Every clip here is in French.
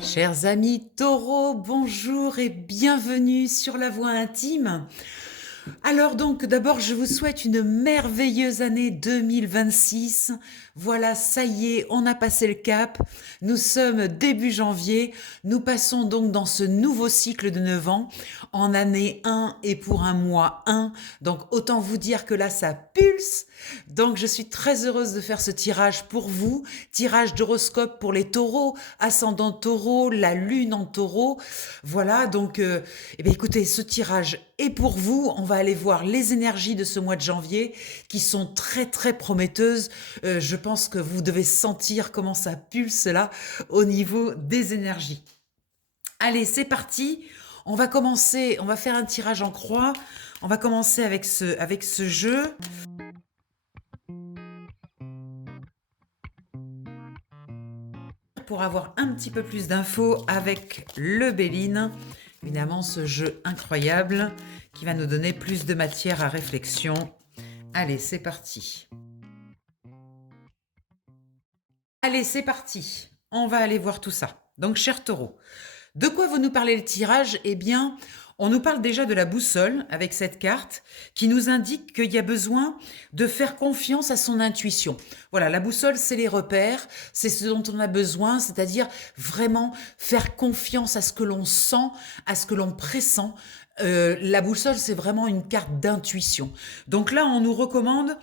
Chers amis taureaux, bonjour et bienvenue sur la voie intime. Alors donc, d'abord, je vous souhaite une merveilleuse année 2026. Voilà, ça y est, on a passé le cap. Nous sommes début janvier. Nous passons donc dans ce nouveau cycle de 9 ans, en année 1 et pour un mois 1. Donc, autant vous dire que là, ça pulse. Donc, je suis très heureuse de faire ce tirage pour vous. Tirage d'horoscope pour les taureaux, ascendant taureau, la lune en taureau. Voilà, donc, eh bien, écoutez, ce tirage est pour vous. On va aller voir les énergies de ce mois de janvier qui sont très très prometteuses. Je pense que vous devez sentir comment ça pulse là au niveau des énergies. Allez, c'est parti. On va commencer, on va faire un tirage en croix. On va commencer avec ce jeu. Pour avoir un petit peu plus d'infos avec le Béline. Évidemment, ce jeu incroyable qui va nous donner plus de matière à réflexion. Allez, c'est parti. Allez, c'est parti. On va aller voir tout ça. Donc, cher taureau, de quoi vous nous parlez le tirage? Eh bien, on nous parle déjà de la boussole avec cette carte qui nous indique qu'il y a besoin de faire confiance à son intuition. Voilà, la boussole, c'est les repères, c'est ce dont on a besoin, c'est-à-dire vraiment faire confiance à ce que l'on sent, à ce que l'on pressent. La boussole, c'est vraiment une carte d'intuition. Donc là, on vous recommande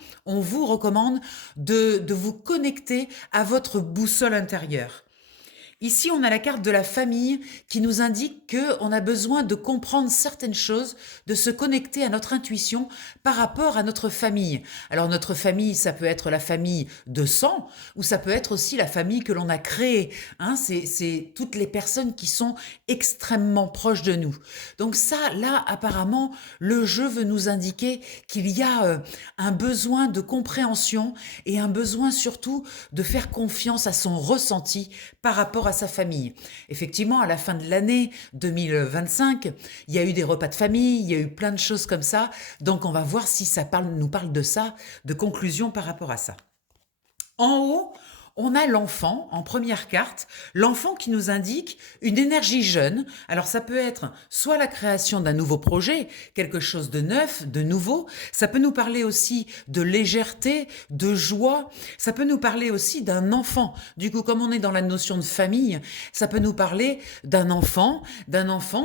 de vous connecter à votre boussole intérieure. Ici, on a la carte de la famille qui nous indique qu'on a besoin de comprendre certaines choses, de se connecter à notre intuition par rapport à notre famille. Alors notre famille, ça peut être la famille de sang ou ça peut être aussi la famille que l'on a créée. Hein, c'est toutes les personnes qui sont extrêmement proches de nous. Donc ça, là, apparemment, le jeu veut nous indiquer qu'il y a un besoin de compréhension et un besoin surtout de faire confiance à son ressenti par rapport à sa famille. Effectivement, à la fin de l'année 2025, il y a eu des repas de famille, il y a eu plein de choses comme ça. Donc, on va voir si nous parle de ça, de conclusion par rapport à ça. En haut, on a l'enfant en première carte, l'enfant qui nous indique une énergie jeune. Alors ça peut être soit la création d'un nouveau projet, quelque chose de neuf, de nouveau. Ça peut nous parler aussi de légèreté, de joie. Ça peut nous parler aussi d'un enfant. Du coup, comme on est dans la notion de famille, ça peut nous parler d'un enfant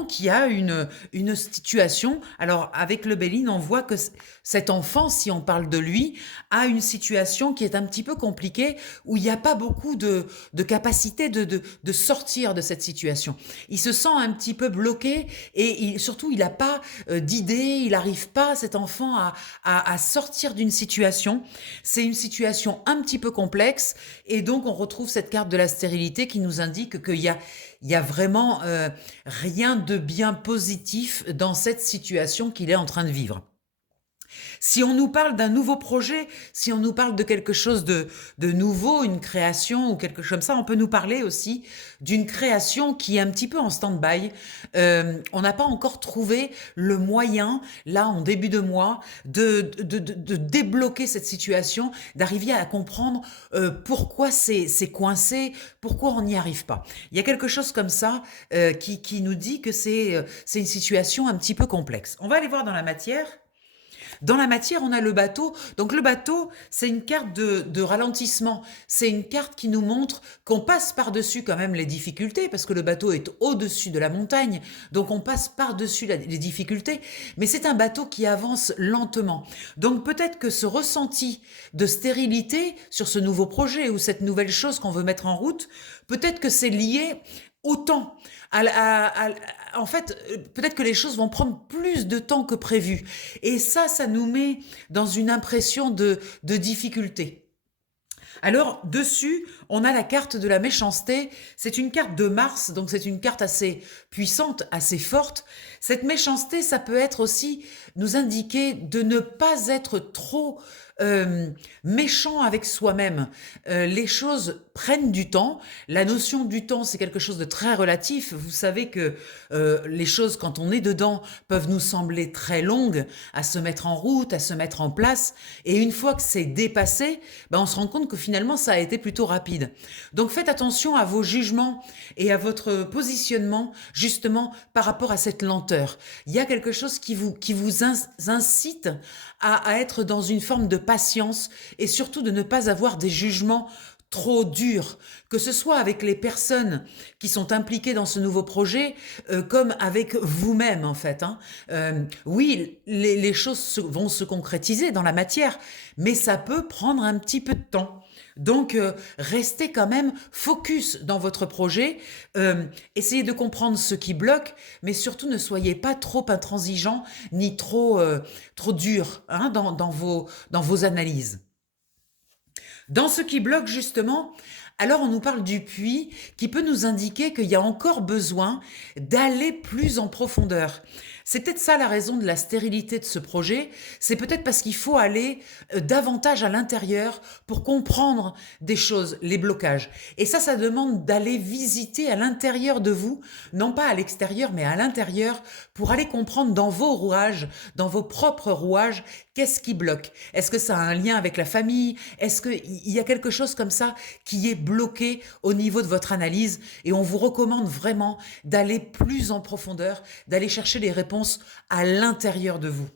qui a une situation. Alors avec le Béline, on voit que cet enfant, si on parle de lui, a une situation qui est un petit peu compliquée, où il n'y a pas beaucoup de capacité de sortir de cette situation. Il se sent un petit peu bloqué et surtout, il n'a pas d'idée, il n'arrive pas, cet enfant, à sortir d'une situation. C'est une situation un petit peu complexe et donc on retrouve cette carte de la stérilité qui nous indique qu'il y a vraiment rien de bien positif dans cette situation qu'il est en train de vivre. Si on nous parle d'un nouveau projet, si on nous parle de quelque chose de nouveau, une création ou quelque chose comme ça, on peut nous parler aussi d'une création qui est un petit peu en stand-by. On n'a pas encore trouvé le moyen, là en début de mois, de débloquer cette situation, d'arriver à comprendre pourquoi c'est coincé, pourquoi on n'y arrive pas. Il y a quelque chose comme ça qui nous dit que c'est une situation un petit peu complexe. On va aller voir dans la matière. Dans la matière, on a le bateau. Donc le bateau, c'est une carte de ralentissement. C'est une carte qui nous montre qu'on passe par-dessus quand même les difficultés, parce que le bateau est au-dessus de la montagne. Donc on passe par-dessus les difficultés. Mais c'est un bateau qui avance lentement. Donc peut-être que ce ressenti de stérilité sur ce nouveau projet ou cette nouvelle chose qu'on veut mettre en route, peut-être que c'est lié au temps. En fait, peut-être que les choses vont prendre plus de temps que prévu. Et ça nous met dans une impression de difficulté. Alors, dessus, on a la carte de la méchanceté. C'est une carte de Mars, donc c'est une carte assez puissante, assez forte. Cette méchanceté, ça peut être aussi nous indiquer de ne pas être trop méchant avec soi-même. Les choses prennent du temps. La notion du temps, c'est quelque chose de très relatif. Vous savez que les choses, quand on est dedans, peuvent nous sembler très longues à se mettre en route, à se mettre en place. Et une fois que c'est dépassé, ben on se rend compte que finalement, ça a été plutôt rapide. Donc faites attention à vos jugements et à votre positionnement, justement, par rapport à cette lenteur. Il y a quelque chose qui vous incite à être dans une forme de patience et surtout de ne pas avoir des jugements trop durs, que ce soit avec les personnes qui sont impliquées dans ce nouveau projet, comme avec vous-même en fait. Hein. Oui, les choses vont se concrétiser dans la matière, mais ça peut prendre un petit peu de temps. Donc, restez quand même focus dans votre projet, essayez de comprendre ce qui bloque, mais surtout ne soyez pas trop intransigeant ni trop dur hein, dans vos analyses. Dans ce qui bloque justement, alors on nous parle du puits qui peut nous indiquer qu'il y a encore besoin d'aller plus en profondeur. C'est peut-être ça la raison de la stérilité de ce projet, c'est peut-être parce qu'il faut aller davantage à l'intérieur pour comprendre des choses, les blocages. Et ça demande d'aller visiter à l'intérieur de vous, non pas à l'extérieur, mais à l'intérieur, pour aller comprendre dans vos rouages, dans vos propres rouages, qu'est-ce qui bloque. Est-ce que ça a un lien avec la famille? Est-ce qu'il y a quelque chose comme ça qui est bloqué au niveau de votre analyse? Et on vous recommande vraiment d'aller plus en profondeur, d'aller chercher les réponses à l'intérieur de vous.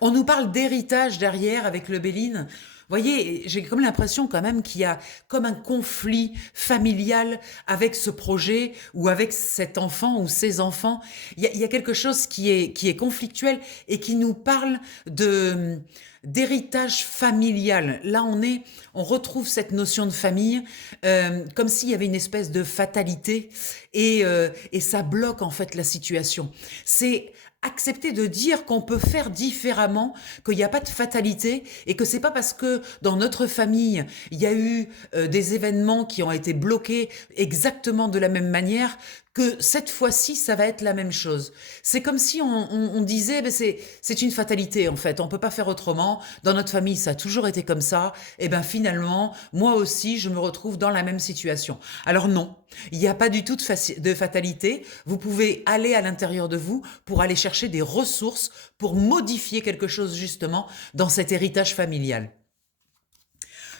On nous parle d'héritage derrière avec le Béline. Vous voyez, j'ai comme l'impression quand même qu'il y a comme un conflit familial avec ce projet ou avec cet enfant ou ces enfants. Il y a quelque chose qui est conflictuel et qui nous parle d'héritage familial. Là, on retrouve cette notion de famille comme s'il y avait une espèce de fatalité et ça bloque en fait la situation. C'est accepter de dire qu'on peut faire différemment, qu'il n'y a pas de fatalité et que c'est pas parce que dans notre famille il y a eu des événements qui ont été bloqués exactement de la même manière que cette fois-ci ça va être la même chose. C'est comme si on disait ben c'est une fatalité en fait, on peut pas faire autrement, dans notre famille ça a toujours été comme ça, et ben finalement moi aussi je me retrouve dans la même situation. Alors non, il n'y a pas du tout de fatalité, vous pouvez aller à l'intérieur de vous pour aller chercher des ressources pour modifier quelque chose justement dans cet héritage familial.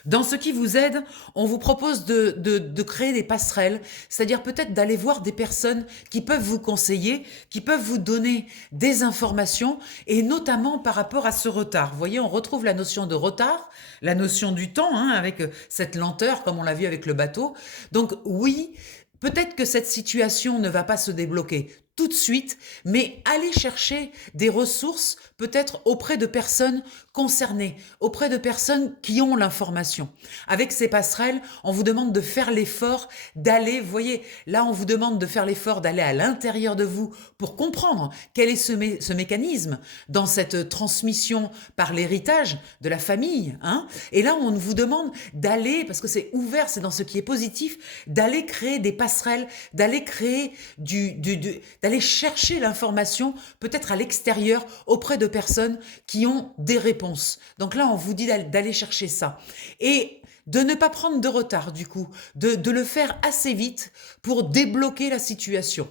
Dans ce qui vous aide, on vous propose de créer des passerelles, c'est-à-dire peut-être d'aller voir des personnes qui peuvent vous conseiller, qui peuvent vous donner des informations, et notamment par rapport à ce retard. Vous voyez, on retrouve la notion de retard, la notion du temps, hein, avec cette lenteur, comme on l'a vu avec le bateau. Donc oui, peut-être que cette situation ne va pas se débloquer tout de suite, mais allez chercher des ressources peut-être auprès de personnes concernées, auprès de personnes qui ont l'information. Avec ces passerelles, on vous demande de faire l'effort d'aller, vous voyez, là on vous demande de faire l'effort d'aller à l'intérieur de vous pour comprendre quel est ce mécanisme dans cette transmission par l'héritage de la famille. Hein. Et là on vous demande d'aller, parce que c'est ouvert, c'est dans ce qui est positif, d'aller créer des passerelles, d'aller créer d'aller chercher l'information peut-être à l'extérieur auprès de personnes qui ont des réponses. Donc là, on vous dit d'aller chercher ça. Et de ne pas prendre de retard, du coup, de le faire assez vite pour débloquer la situation.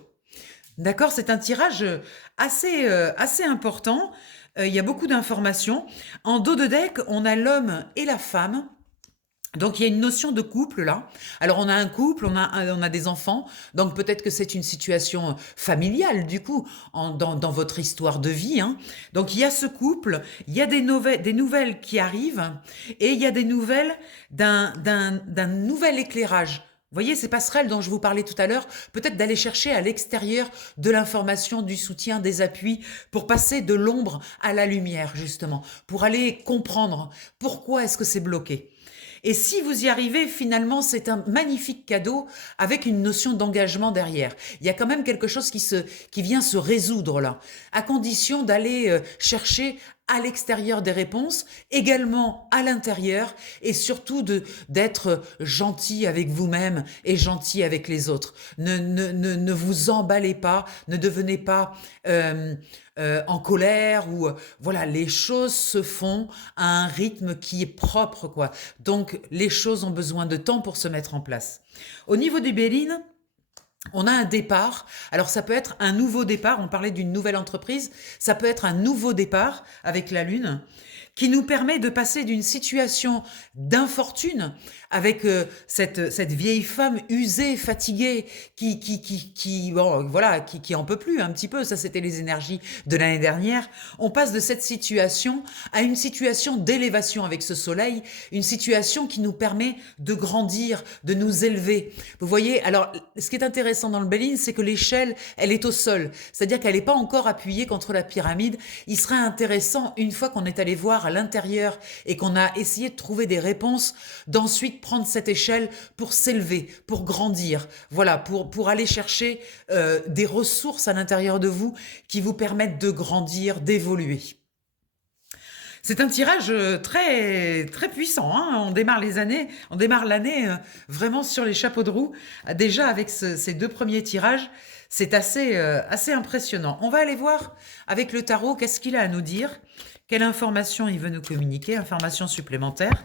D'accord? C'est un tirage assez important. Il y a beaucoup d'informations. En dos de deck, on a l'homme et la femme. Donc il y a une notion de couple là. Alors on a un couple, on a des enfants, donc peut-être que c'est une situation familiale du coup dans votre histoire de vie. Hein. Donc il y a ce couple, il y a des nouvelles qui arrivent et il y a des nouvelles d'un nouvel éclairage. Vous voyez ces passerelles dont je vous parlais tout à l'heure, peut-être d'aller chercher à l'extérieur de l'information, du soutien, des appuis, pour passer de l'ombre à la lumière justement, pour aller comprendre pourquoi est-ce que c'est bloqué. Et si vous y arrivez, finalement, c'est un magnifique cadeau avec une notion d'engagement derrière. Il y a quand même quelque chose qui vient se résoudre là, à condition d'aller chercher à l'extérieur des réponses, également à l'intérieur, et surtout d'être gentil avec vous-même et gentil avec les autres. Ne vous emballez pas, ne devenez pas en colère ou voilà, les choses se font à un rythme qui est propre, quoi. Donc les choses ont besoin de temps pour se mettre en place. Au niveau du Béline, on a un départ. Alors ça peut être un nouveau départ, on parlait d'une nouvelle entreprise, ça peut être un nouveau départ avec la Lune qui nous permet de passer d'une situation d'infortune avec cette vieille femme usée, fatiguée, bon, voilà, qui en peut plus un petit peu. Ça, c'était les énergies de l'année dernière. On passe de cette situation à une situation d'élévation avec ce soleil, une situation qui nous permet de grandir, de nous élever. Vous voyez, alors, ce qui est intéressant dans le Béline, c'est que l'échelle, elle est au sol. C'est-à-dire qu'elle n'est pas encore appuyée contre la pyramide. Il serait intéressant, une fois qu'on est allé voir à l'intérieur et qu'on a essayé de trouver des réponses, d'ensuite prendre cette échelle pour s'élever, pour grandir, voilà, pour aller chercher des ressources à l'intérieur de vous qui vous permettent de grandir, d'évoluer. C'est un tirage très très puissant, hein. On démarre l'année vraiment sur les chapeaux de roue. Déjà avec ces deux premiers tirages, c'est assez impressionnant. On va aller voir avec le tarot qu'est-ce qu'il a à nous dire, quelle information il veut nous communiquer, information supplémentaire.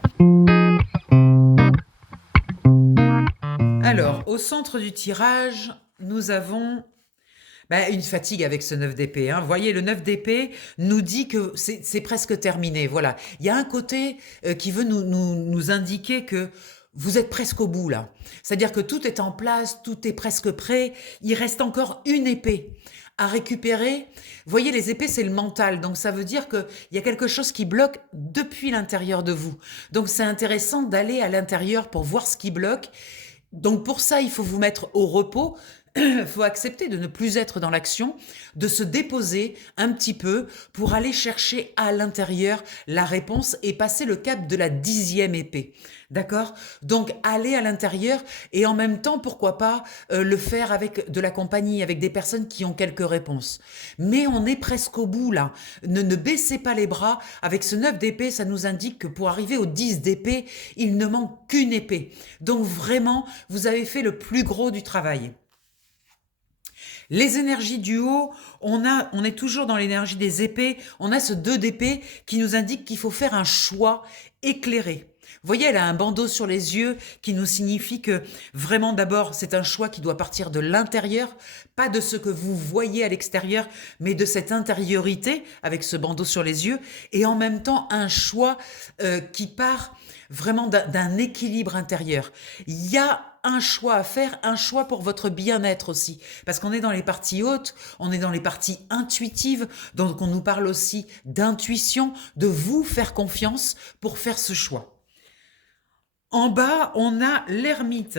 Alors, au centre du tirage, nous avons une fatigue avec ce 9 d'épée. Hein. Vous voyez, le 9 d'épée nous dit que c'est presque terminé. Voilà. Il y a un côté qui veut nous indiquer que vous êtes presque au bout là. C'est-à-dire que tout est en place, tout est presque prêt. Il reste encore une épée à récupérer. Vous voyez, les épées, c'est le mental. Donc, ça veut dire qu'il y a quelque chose qui bloque depuis l'intérieur de vous. Donc, c'est intéressant d'aller à l'intérieur pour voir ce qui bloque. Donc, pour ça, il faut vous mettre au repos. Il faut accepter de ne plus être dans l'action, de se déposer un petit peu pour aller chercher à l'intérieur la réponse et passer le cap de la 10e épée. D'accord? Donc, aller à l'intérieur et en même temps, pourquoi pas le faire avec de la compagnie, avec des personnes qui ont quelques réponses. Mais on est presque au bout là. Ne baissez pas les bras. Avec ce 9 d'épée, ça nous indique que pour arriver au 10 d'épée, il ne manque qu'une épée. Donc vraiment, vous avez fait le plus gros du travail. Les énergies du haut, on est toujours dans l'énergie des épées, on a ce 2 d'épée qui nous indique qu'il faut faire un choix éclairé. Vous voyez, elle a un bandeau sur les yeux qui nous signifie que vraiment d'abord, c'est un choix qui doit partir de l'intérieur, pas de ce que vous voyez à l'extérieur, mais de cette intériorité avec ce bandeau sur les yeux, et en même temps un choix qui part vraiment d'un équilibre intérieur. Il y a un choix à faire, un choix pour votre bien-être aussi. Parce qu'on est dans les parties hautes, on est dans les parties intuitives, donc on nous parle aussi d'intuition, de vous faire confiance pour faire ce choix. En bas, on a l'ermite.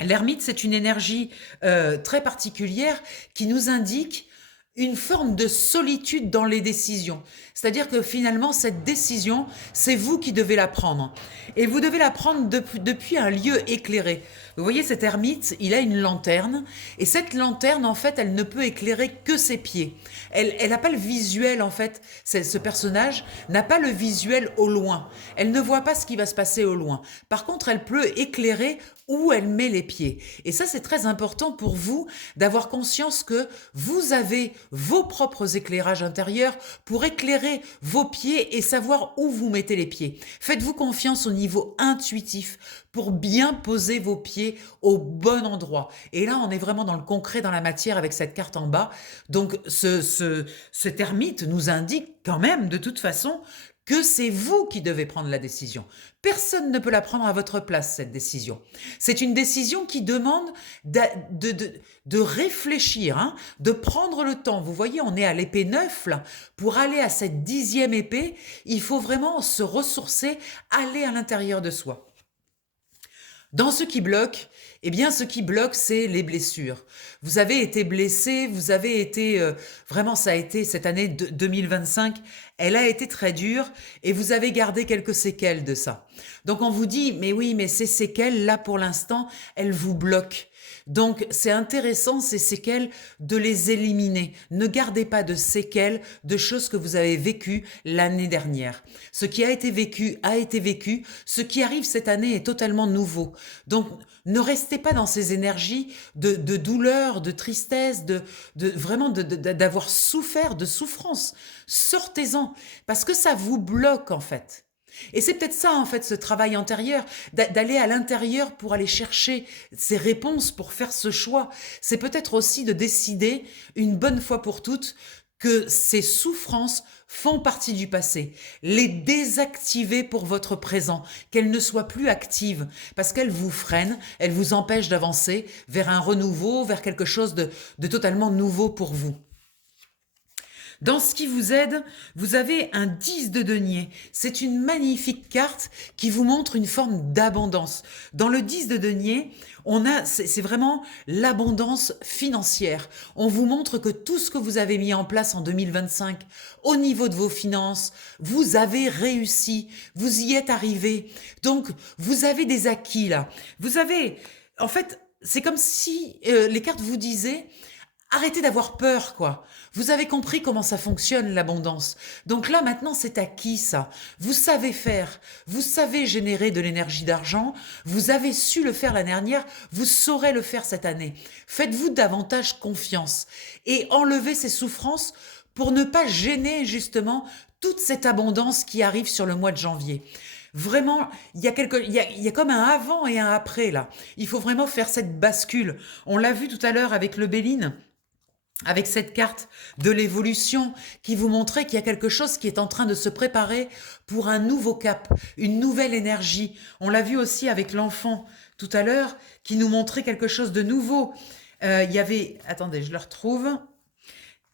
L'ermite, c'est une énergie très particulière qui nous indique une forme de solitude dans les décisions. C'est-à-dire que finalement, cette décision, c'est vous qui devez la prendre. Et vous devez la prendre depuis un lieu éclairé. Vous voyez, cet ermite, il a une lanterne. Et cette lanterne, en fait, elle ne peut éclairer que ses pieds. Elle n'a pas le visuel, en fait. Ce personnage n'a pas le visuel au loin. Elle ne voit pas ce qui va se passer au loin. Par contre, elle peut éclairer où elle met les pieds. Et ça, c'est très important pour vous d'avoir conscience que vous avez vos propres éclairages intérieurs pour éclairer vos pieds et savoir où vous mettez les pieds. Faites-vous confiance au niveau intuitif pour bien poser vos pieds au bon endroit. Et là, on est vraiment dans le concret, dans la matière avec cette carte en bas. Donc, cet ermite nous indique quand même, de toute façon, que c'est vous qui devez prendre la décision. Personne ne peut la prendre à votre place, cette décision. C'est une décision qui demande de réfléchir, hein, de prendre le temps. Vous voyez, on est à l'épée 9, là. Pour aller à cette 10e épée, il faut vraiment se ressourcer, aller à l'intérieur de soi. Dans ce qui bloque, eh bien, ce qui bloque, c'est les blessures. Vous avez été blessé, vous avez été... vraiment, ça a été cette année 2025, elle a été très dure et vous avez gardé quelques séquelles de ça. Donc, on vous dit, mais oui, mais ces séquelles, là, pour l'instant, elles vous bloquent. Donc, c'est intéressant, ces séquelles, de les éliminer. Ne gardez pas de séquelles de choses que vous avez vécues l'année dernière. Ce qui a été vécu a été vécu. Ce qui arrive cette année est totalement nouveau. Donc, ne restez pas dans ces énergies de douleur, de tristesse, vraiment d'avoir souffert, de souffrance. Sortez-en, parce que ça vous bloque en fait. Et c'est peut-être ça, en fait, ce travail antérieur, d'aller à l'intérieur pour aller chercher ces réponses, pour faire ce choix. C'est peut-être aussi de décider, une bonne fois pour toutes, que ces souffrances font partie du passé. Les désactiver pour votre présent, qu'elles ne soient plus actives, parce qu'elles vous freinent, elles vous empêchent d'avancer vers un renouveau, vers quelque chose de totalement nouveau pour vous. Dans ce qui vous aide, vous avez un 10 de denier. C'est une magnifique carte qui vous montre une forme d'abondance. Dans le 10 de denier, c'est vraiment l'abondance financière. On vous montre que tout ce que vous avez mis en place en 2025, au niveau de vos finances, vous avez réussi, vous y êtes arrivé. Donc, vous avez des acquis là. En fait, c'est comme si les cartes vous disaient, arrêtez d'avoir peur, quoi. Vous avez compris comment ça fonctionne, l'abondance. Donc là, maintenant, c'est acquis, ça. Vous savez faire. Vous savez générer de l'énergie d'argent. Vous avez su le faire l'année dernière. Vous saurez le faire cette année. Faites-vous davantage confiance et enlevez ces souffrances pour ne pas gêner, justement, toute cette abondance qui arrive sur le mois de janvier. Vraiment, il y a comme un avant et un après, là. Il faut vraiment faire cette bascule. On l'a vu tout à l'heure avec le Béline, avec cette carte de l'évolution qui vous montrait qu'il y a quelque chose qui est en train de se préparer pour un nouveau cap, une nouvelle énergie. On l'a vu aussi avec l'enfant tout à l'heure qui nous montrait quelque chose de nouveau. Il y avait, attendez, je le retrouve,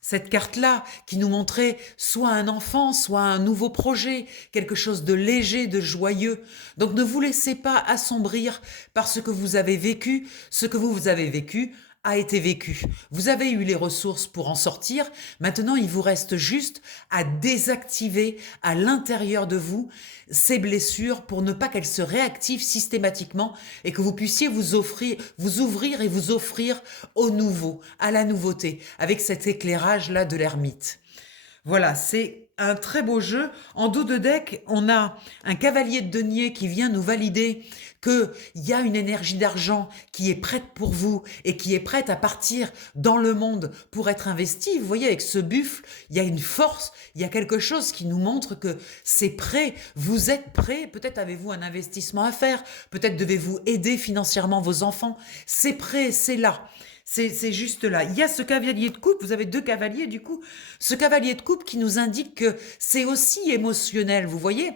cette carte-là qui nous montrait soit un enfant, soit un nouveau projet, quelque chose de léger, de joyeux. Donc ne vous laissez pas assombrir par ce que vous avez vécu. Ce que vous avez vécu a été vécu. Vous avez eu les ressources pour en sortir. Maintenant, il vous reste juste à désactiver à l'intérieur de vous ces blessures pour ne pas qu'elles se réactivent systématiquement et que vous puissiez vous ouvrir et vous offrir au nouveau, à la nouveauté, avec cet éclairage-là de l'ermite. Voilà, c'est un très beau jeu. En dos de deck, on a un cavalier de denier qui vient nous valider qu'il y a une énergie d'argent qui est prête pour vous et qui est prête à partir dans le monde pour être investie. Vous voyez, avec ce buffle, il y a une force, il y a quelque chose qui nous montre que c'est prêt, vous êtes prêt. Peut-être avez-vous un investissement à faire, peut-être devez-vous aider financièrement vos enfants. C'est prêt, c'est là. C'est juste là. Il y a ce cavalier de coupe, vous avez deux cavaliers du coup. Ce cavalier de coupe qui nous indique que c'est aussi émotionnel, vous voyez ?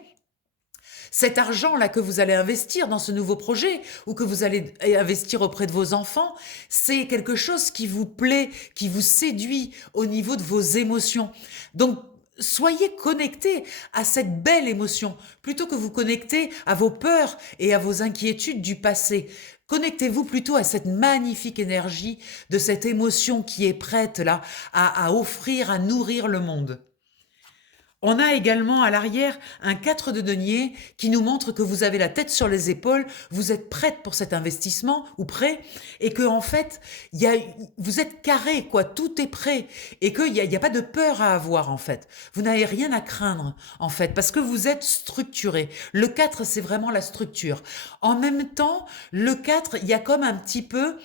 Cet argent-là que vous allez investir dans ce nouveau projet ou que vous allez investir auprès de vos enfants, c'est quelque chose qui vous plaît, qui vous séduit au niveau de vos émotions. Donc, soyez connectés à cette belle émotion plutôt que vous connecter à vos peurs et à vos inquiétudes du passé. Connectez-vous plutôt à cette magnifique énergie de cette émotion qui est prête là à offrir, à nourrir le monde. On a également à l'arrière un 4 de denier qui nous montre que vous avez la tête sur les épaules, vous êtes prête pour cet investissement ou prêt et que en fait, vous êtes carré, quoi, tout est prêt et qu'il n'y a pas de peur à avoir en fait. Vous n'avez rien à craindre en fait parce que vous êtes structuré. Le 4, c'est vraiment la structure. En même temps, le 4, il y a comme un petit peu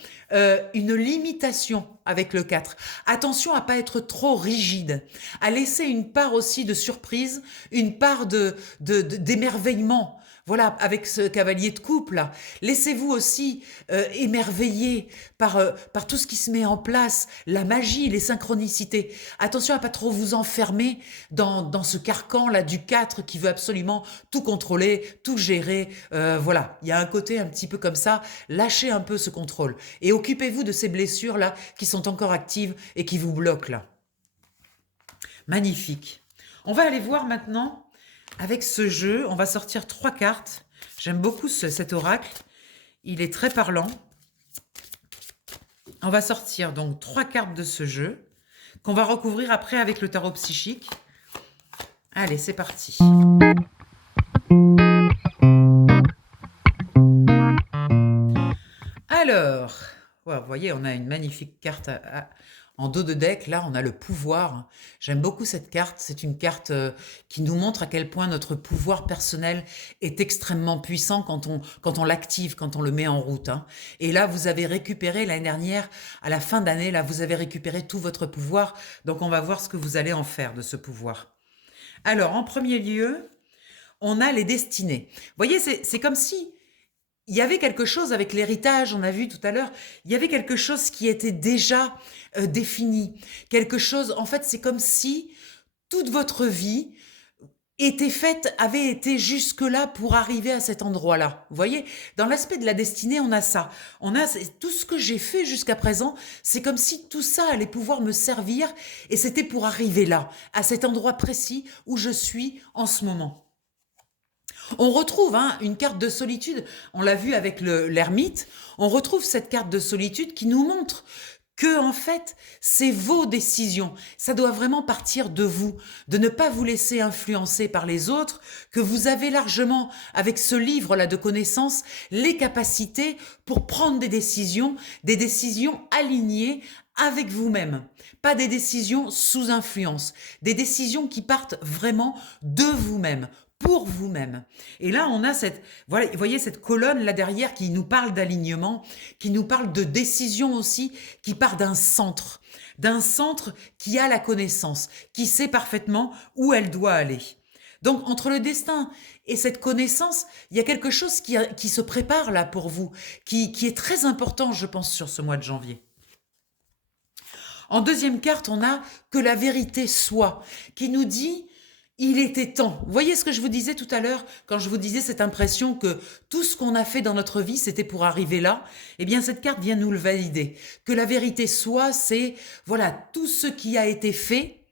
une limitation avec le 4. Attention à pas être trop rigide, à laisser une part aussi de surprise, une part d'émerveillement. Voilà, avec ce cavalier de coupe là, laissez-vous aussi émerveiller par tout ce qui se met en place, la magie, les synchronicités. Attention à pas trop vous enfermer dans ce carcan là du 4 qui veut absolument tout contrôler, tout gérer. Voilà, il y a un côté un petit peu comme ça. Lâchez un peu ce contrôle et occupez-vous de ces blessures là qui sont encore actives et qui vous bloquent là. Magnifique. On va aller voir maintenant. Avec ce jeu, on va sortir 3 cartes. J'aime beaucoup cet oracle. Il est très parlant. On va sortir donc 3 cartes de ce jeu qu'on va recouvrir après avec le tarot psychique. Allez, c'est parti. Alors, Ouais, vous voyez, on a une magnifique carte en dos de deck. Là, on a le pouvoir. J'aime beaucoup cette carte. C'est une carte qui nous montre à quel point notre pouvoir personnel est extrêmement puissant quand on l'active, quand on le met en route, hein. Et là, vous avez récupéré l'année dernière, à la fin d'année, là, vous avez récupéré tout votre pouvoir. Donc, on va voir ce que vous allez en faire de ce pouvoir. Alors, en premier lieu, on a les destinées. Vous voyez, c'est comme si il y avait quelque chose avec l'héritage, on a vu tout à l'heure, il y avait quelque chose qui était déjà défini. Quelque chose, en fait, c'est comme si toute votre vie était faite, avait été jusque-là pour arriver à cet endroit-là. Vous voyez, dans l'aspect de la destinée, on a ça. Tout ce que j'ai fait jusqu'à présent, c'est comme si tout ça allait pouvoir me servir et c'était pour arriver là, à cet endroit précis où je suis en ce moment. On retrouve une carte de solitude, on l'a vu avec l'ermite, on retrouve cette carte de solitude qui nous montre que en fait, c'est vos décisions. Ça doit vraiment partir de vous, de ne pas vous laisser influencer par les autres, que vous avez largement, avec ce livre-là de connaissances, les capacités pour prendre des décisions alignées avec vous-même, pas des décisions sous influence, des décisions qui partent vraiment de vous-même, pour vous-même. Et là, on a voilà, vous voyez cette colonne là derrière qui nous parle d'alignement, qui nous parle de décision aussi, qui part d'un centre qui a la connaissance, qui sait parfaitement où elle doit aller. Donc, entre le destin et cette connaissance, il y a quelque chose qui se prépare là pour vous, qui est très important, je pense, sur ce mois de janvier. En deuxième carte, on a que la vérité soit, qui nous dit il était temps. Vous voyez ce que je vous disais tout à l'heure, quand je vous disais cette impression que tout ce qu'on a fait dans notre vie, c'était pour arriver là. Eh bien, cette carte vient nous le valider. Que la vérité soit, c'est, voilà, tout ce qui a été fait,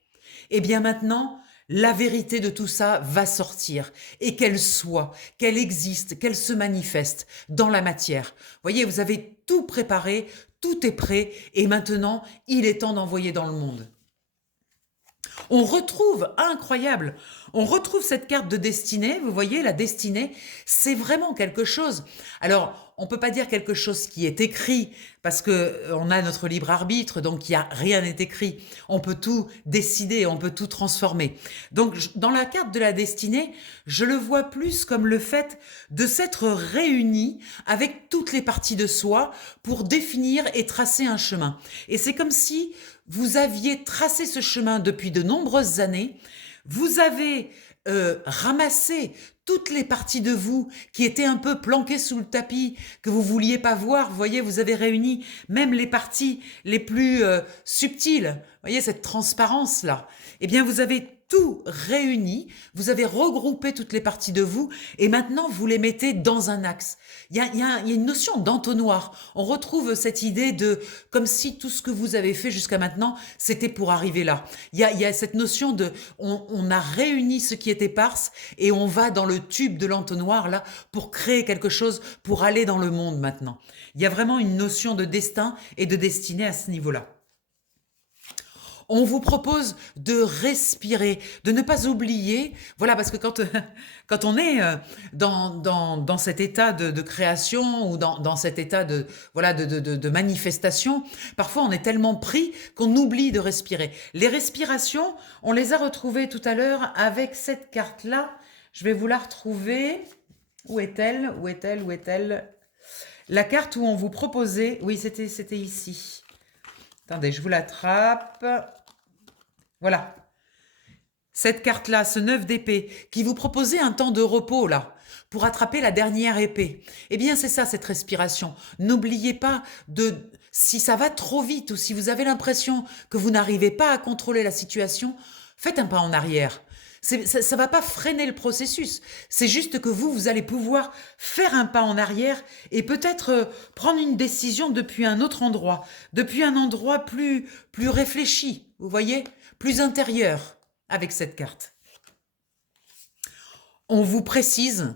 eh bien maintenant, la vérité de tout ça va sortir et qu'elle soit, qu'elle existe, qu'elle se manifeste dans la matière. Vous voyez, vous avez tout préparé, tout est prêt et maintenant, il est temps d'envoyer dans le monde. On retrouve, incroyable, on retrouve cette carte de destinée, vous voyez, la destinée, c'est vraiment quelque chose. Alors, on ne peut pas dire quelque chose qui est écrit, parce qu'on a notre libre arbitre, donc rien n'est écrit. On peut tout décider, on peut tout transformer. Donc, dans la carte de la destinée, je le vois plus comme le fait de s'être réunis avec toutes les parties de soi pour définir et tracer un chemin. Et c'est comme si vous aviez tracé ce chemin depuis de nombreuses années, vous avez ramassé toutes les parties de vous qui étaient un peu planquées sous le tapis, que vous vouliez pas voir. Vous voyez, vous avez réuni même les parties les plus subtiles. Vous voyez cette transparence-là. Eh bien, vous avez tout réuni, vous avez regroupé toutes les parties de vous et maintenant vous les mettez dans un axe. Il y a une notion d'entonnoir. On retrouve cette idée de comme si tout ce que vous avez fait jusqu'à maintenant, c'était pour arriver là. Il y a cette notion de on a réuni ce qui est éparse et on va dans le tube de l'entonnoir là pour créer quelque chose, pour aller dans le monde maintenant. Il y a vraiment une notion de destin et de destinée à ce niveau-là. On vous propose de respirer, de ne pas oublier, voilà, parce que quand on est dans cet état de création ou dans cet état de manifestation, parfois on est tellement pris qu'on oublie de respirer. Les respirations, on les a retrouvées tout à l'heure avec cette carte-là. Je vais vous la retrouver. Où est-elle? Où est-elle? Où est-elle? La carte où on vous proposait, oui, c'était ici. Attendez, je vous l'attrape. Voilà. Cette carte-là, ce 9 d'épée, qui vous proposait un temps de repos, là, pour attraper la dernière épée. Eh bien, c'est ça, cette respiration. N'oubliez pas si ça va trop vite ou si vous avez l'impression que vous n'arrivez pas à contrôler la situation, faites un pas en arrière. Ça ne va pas freiner le processus. C'est juste que vous allez pouvoir faire un pas en arrière et peut-être prendre une décision depuis un autre endroit, depuis un endroit plus réfléchi, vous voyez, plus intérieur avec cette carte. On vous précise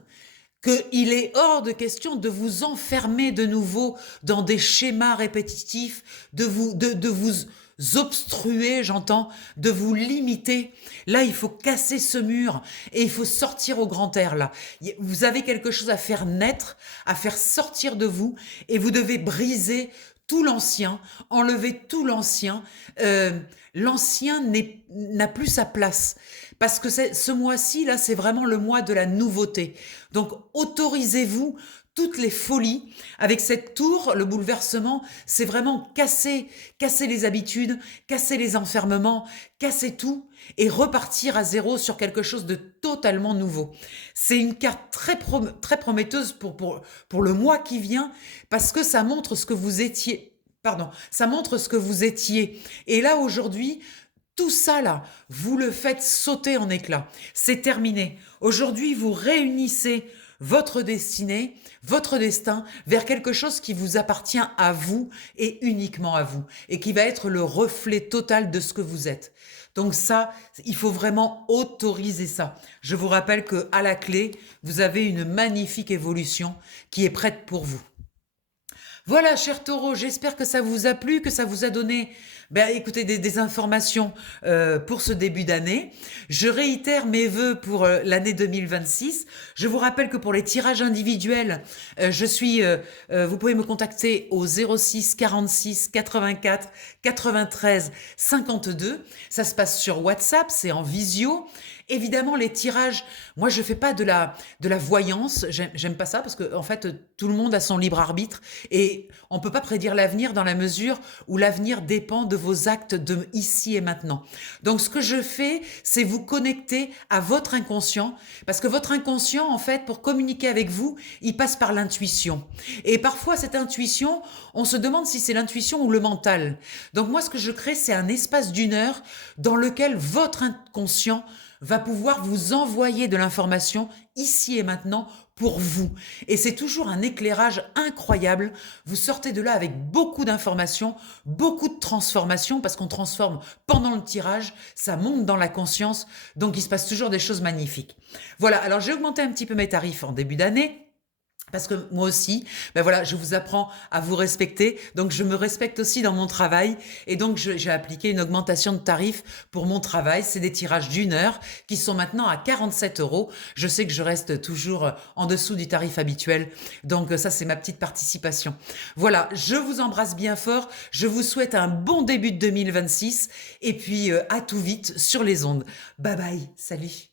qu'il est hors de question de vous enfermer de nouveau dans des schémas répétitifs, de vous obstruer, j'entends, de vous limiter. Là, il faut casser ce mur et il faut sortir au grand air, là. Vous avez quelque chose à faire naître, à faire sortir de vous et vous devez briser tout l'ancien, enlevez tout l'ancien. L'ancien n'a plus sa place. Parce que ce mois-ci, là, c'est vraiment le mois de la nouveauté. Donc, autorisez-vous toutes les folies. Avec cette tour, le bouleversement, c'est vraiment casser les habitudes, casser les enfermements, casser tout et repartir à zéro sur quelque chose de totalement nouveau. C'est une carte très prometteuse pour le mois qui vient parce que ça montre ce que vous étiez. Pardon, ça montre ce que vous étiez. Et là, aujourd'hui, tout ça, là, vous le faites sauter en éclats. C'est terminé. Aujourd'hui, vous réunissez votre destinée, votre destin vers quelque chose qui vous appartient à vous et uniquement à vous et qui va être le reflet total de ce que vous êtes. Donc ça, il faut vraiment autoriser ça. Je vous rappelle que à la clé, vous avez une magnifique évolution qui est prête pour vous. Voilà, cher taureau, j'espère que ça vous a plu, que ça vous a donné écoutez, des informations pour ce début d'année. Je réitère mes vœux pour l'année 2026. Je vous rappelle que pour les tirages individuels, vous pouvez me contacter au 06 46 84 93 52. Ça se passe sur WhatsApp, c'est en visio. Évidemment, les tirages, moi je fais pas de la voyance, j'aime pas ça parce que en fait tout le monde a son libre arbitre et on peut pas prédire l'avenir dans la mesure où l'avenir dépend de vos actes de ici et maintenant. Donc ce que je fais, c'est vous connecter à votre inconscient parce que votre inconscient en fait pour communiquer avec vous, il passe par l'intuition. Et parfois cette intuition, on se demande si c'est l'intuition ou le mental. Donc moi ce que je crée, c'est un espace d'une heure dans lequel votre inconscient va pouvoir vous envoyer de l'information ici et maintenant pour vous. Et c'est toujours un éclairage incroyable. Vous sortez de là avec beaucoup d'informations, beaucoup de transformations, parce qu'on transforme pendant le tirage, ça monte dans la conscience, donc il se passe toujours des choses magnifiques. Voilà, alors j'ai augmenté un petit peu mes tarifs en début d'année. Parce que moi aussi, voilà, je vous apprends à vous respecter, donc je me respecte aussi dans mon travail, et donc j'ai appliqué une augmentation de tarifs pour mon travail. C'est des tirages d'une heure qui sont maintenant à 47 €. Je sais que je reste toujours en dessous du tarif habituel, donc ça c'est ma petite participation. Voilà, je vous embrasse bien fort, je vous souhaite un bon début de 2026, et puis à tout vite sur les ondes. Bye bye, salut.